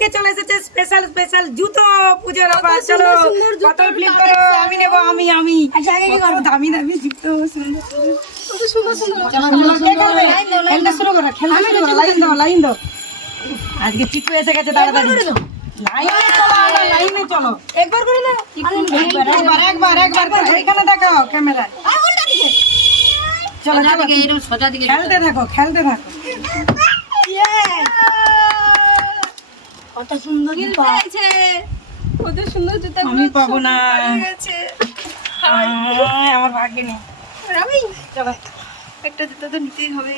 আজকে চলে এসেছে স্পেশাল স্পেশাল জুতো পুজোর অফার। চলো বোতল ফ্লিপ করো, আমি নেব, আমি আচ্ছা আগে কি করব? দামি দামি জুতো সুন্দর সুন্দর। সুন্দর চলো চলো, কে খেলবে? খেলতে শুরু করো, খেলতে শুরু করো, লাইন দাও। আজকে চিকু এসে গেছে, তাড়াতাড়ি লাইনে চলো। একবার করে না একবার করে, এইখানে দেখো ক্যামেরায়। চলো চলো, এরকম সোজা দিকে খেলতে থাকো। কত সুন্দর জুতা আছে, কত সুন্দর জুতা। আমি পাবো না, আমার ভাগ্যে নেই। আমি চলো একটা জুতা তো নিতেই হবে।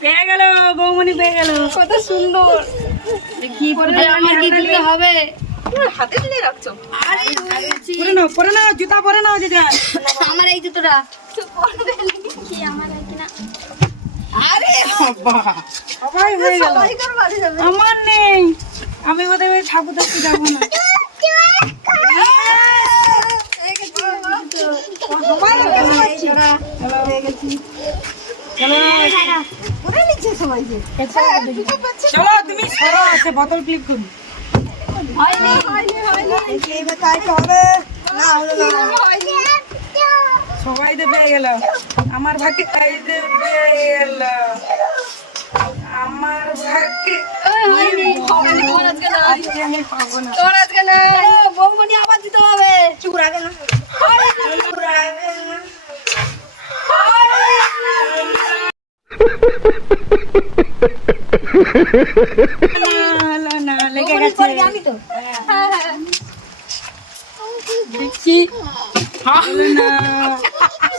পেয়ে গেল, বৌমনি পেয়ে গেল। কত সুন্দর। দেখি আমার কি দিতে হবে? হাতে দিলে রাখছো? আরে পরে নাও জুতা পরে নাও যে যান। আমার এই জুতোটা কি আমার কিনা? আরে বাবা সবাই হয়ে গেল, আমার নেই। আমি বোধহয় ওই ঠাকুর দেখতে যাবো না। চলো তুমি সরো, আছে বোতল ক্লিক করি। সবাই তো পেয়ে গেল, আমার ভাগ্যে খাইতে পেয়ে গেল, আমার ভাগ্যে আজকে আমি পাবো না। বৌমনি আবার দিতে হবে। না লেগে গেছে। আমি তো দেখছি হলো না।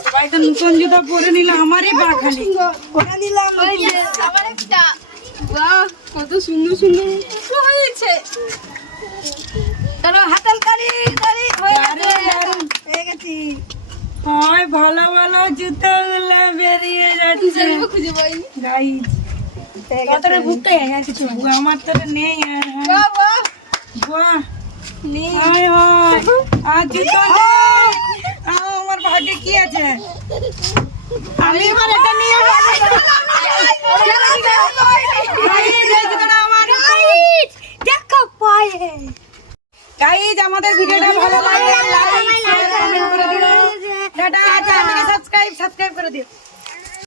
সবাই তো নতুন জুতো পরে নিল, আমারই পা খালি। ওটা নিলাম। আবার একটা। বাহ কত সুন্দর সুন্দর জুতো হয়েছে। চলো হাতাল কারি হয়ে গেছি। হয় ভালো ভালো জুতো গুলো বেরিয়ে যাচ্ছে। খুঁজে পাইনি। গাইজ কতটা ঘুরতে আর কিছু আমার তো নেই। বাহ বাহ নেই। হায় হায়, আর জুতো নেই। আমার ভাগ্যে কি আছে? আমি এবার এটা নিয়ে দেখো পায়ে। গাইজ আমাদের ভিডিওটা ভালো লাগলে লাইক শেয়ার কমেন্ট করে দিও। টাটা, চ্যানেলকে সাবস্ক্রাইব করে দিও।